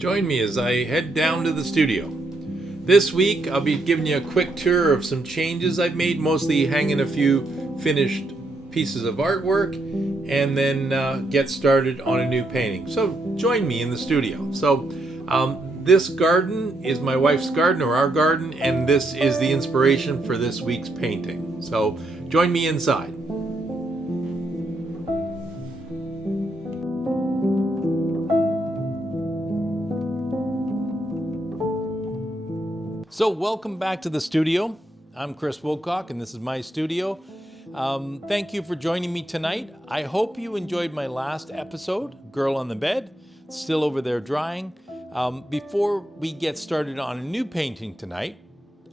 Join me as I head down to the studio. This week I'll be giving you a quick tour of some changes I've made, mostly hanging a few finished pieces of artwork and then get started on a new painting. So join me in the studio. This garden is my wife's garden, or our garden, and this is the inspiration for this week's painting. So join me inside. So welcome back to the studio. I'm Chris Wilcock and this is my studio. Thank you for joining me tonight. I hope you enjoyed my last episode, Girl on the Bed. It's still over there drying. Before we get started on a new painting tonight,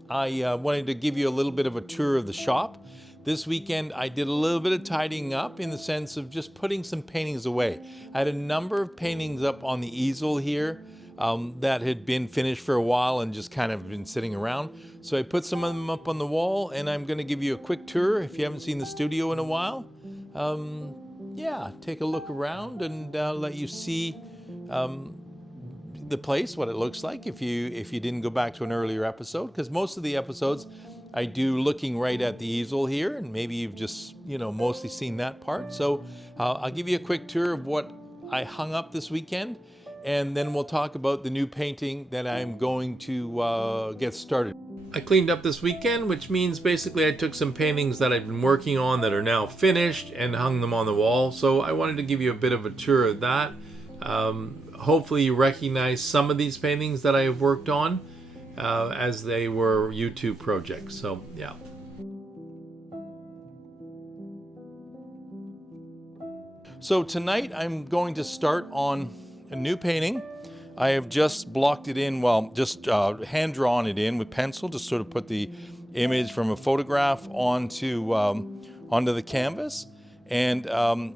I wanted to give you a little bit of a tour of the shop. This weekend I did a little bit of tidying up in the sense of just putting some paintings away. I had a number of paintings up on the easel here that had been finished for a while and just kind of been sitting around. So I put some of them up on the wall, and I'm going to give you a quick tour if you haven't seen the studio in a while. Take a look around and let you see the place, what it looks like if you didn't go back to an earlier episode, because most of the episodes I do looking right at the easel here, and maybe you've just mostly seen that part. So I'll give you a quick tour of what I hung up this weekend, and then we'll talk about the new painting that I'm going to get started. I cleaned up this weekend, which means basically I took some paintings that I've been working on that are now finished and hung them on the wall. So I wanted to give you a bit of a tour of that. Hopefully you recognize some of these paintings that I have worked on as they were YouTube projects. So yeah. So tonight I'm going to start on a new painting. I have just blocked it in, hand drawn it in with pencil to sort of put the image from a photograph onto the canvas. And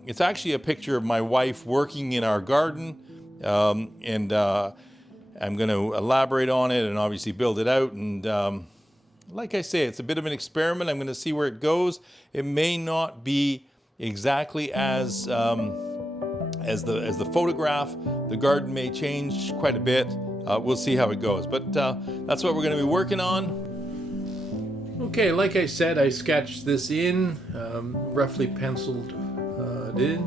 it's actually a picture of my wife working in our garden. I'm going to elaborate on it and obviously build it out. And like I say, it's a bit of an experiment. I'm going to see where it goes. It may not be exactly as the photograph. The garden may change quite a bit. We'll see how it goes. But that's what we're going to be working on. Okay, like I said, I sketched this in, roughly penciled it in,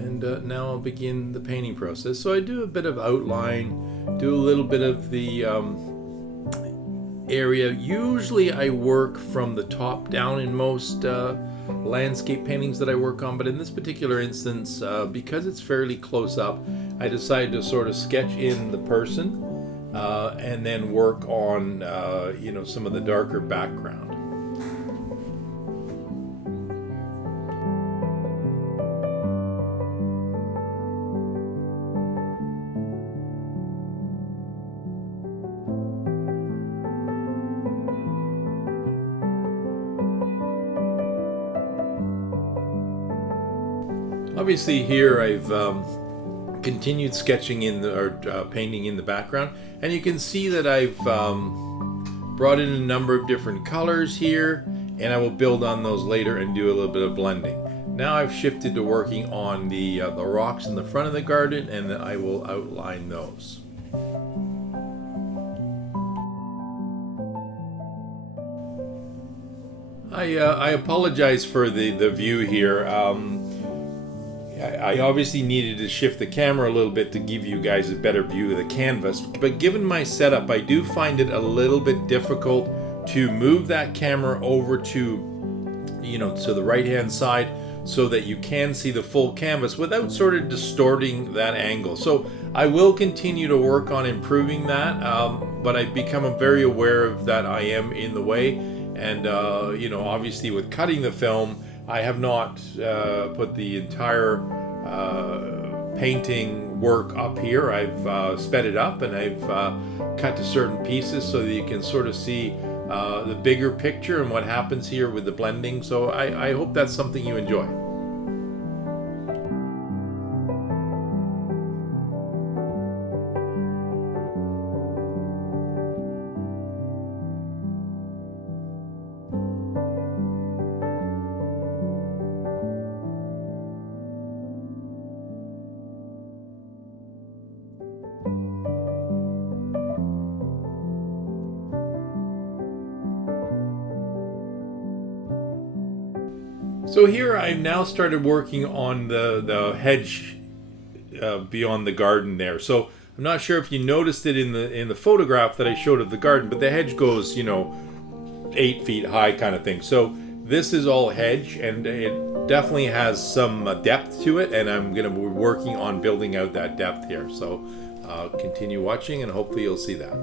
and now I'll begin the painting process. So I do a bit of outline, do a little bit of the area. Usually I work from the top down in most landscape paintings that I work on, but in this particular instance, because it's fairly close up, I decided to sort of sketch in the person and then work on some of the darker background. Obviously here I've continued sketching painting in the background, and you can see that I've brought in a number of different colors here, and I will build on those later and do a little bit of blending. Now I've shifted to working on the rocks in the front of the garden, and I will outline those. I apologize for the view here. I obviously needed to shift the camera a little bit to give you guys a better view of the canvas, but given my setup, I do find it a little bit difficult to move that camera over to the right hand side so that you can see the full canvas without sort of distorting that angle. So I will continue to work on improving that, but I've become very aware of that I am in the way, and obviously with cutting the film, I have not put the entire painting work up here. I've sped it up and I've cut to certain pieces so that you can sort of see the bigger picture and what happens here with the blending. So I hope that's something you enjoy. So here I've now started working on the hedge beyond the garden there. So I'm not sure if you noticed it in the photograph that I showed of the garden, but the hedge goes, 8 feet high kind of thing. So this is all hedge, and it definitely has some depth to it, and I'm going to be working on building out that depth here. So continue watching, and hopefully you'll see that.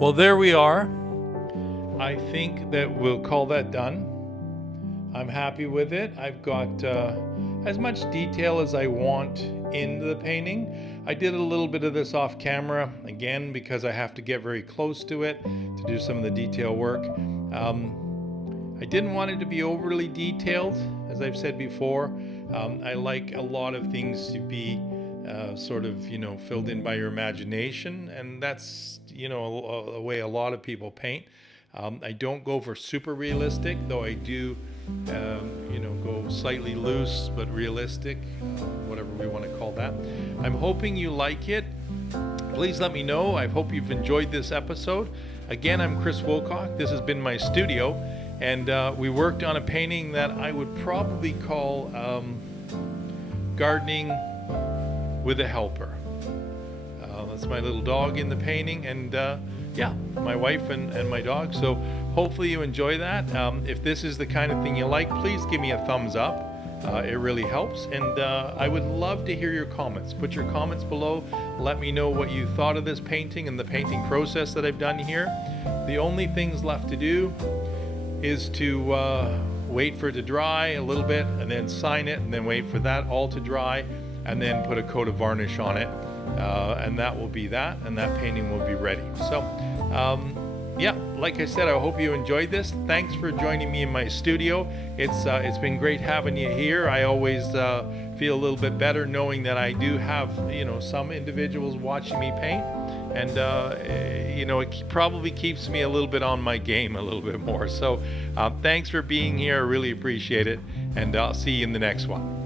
Well, there we are. I think that we'll call that done. I'm happy with it. I've got as much detail as I want into the painting. I did a little bit of this off camera, again, because I have to get very close to it to do some of the detail work. I didn't want it to be overly detailed, as I've said before. I like a lot of things to be sort of, filled in by your imagination, and that's, a way a lot of people paint. I don't go for super realistic, though I do, go slightly loose but realistic, whatever we want to call that. I'm hoping you like it. Please let me know. I hope you've enjoyed this episode. Again, I'm Chris Wilcock. This has been my studio, and we worked on a painting that I would probably call Gardening with a Helper. That's my little dog in the painting, and my wife and my dog. So hopefully you enjoy that. If this is the kind of thing you like, please give me a thumbs up. It really helps, and I would love to hear your comments. Put your comments below. Let me know what you thought of this painting and the painting process that I've done here. The only things left to do is to wait for it to dry a little bit, and then sign it, and then wait for that all to dry, and then put a coat of varnish on it, and that will be that, and that painting will be ready. So like I said, I hope you enjoyed this. Thanks for joining me in my studio. It's been great having you here. I always feel a little bit better knowing that I do have some individuals watching me paint, and it probably keeps me a little bit on my game a little bit more. So thanks for being here. I really appreciate it, and I'll see you in the next one.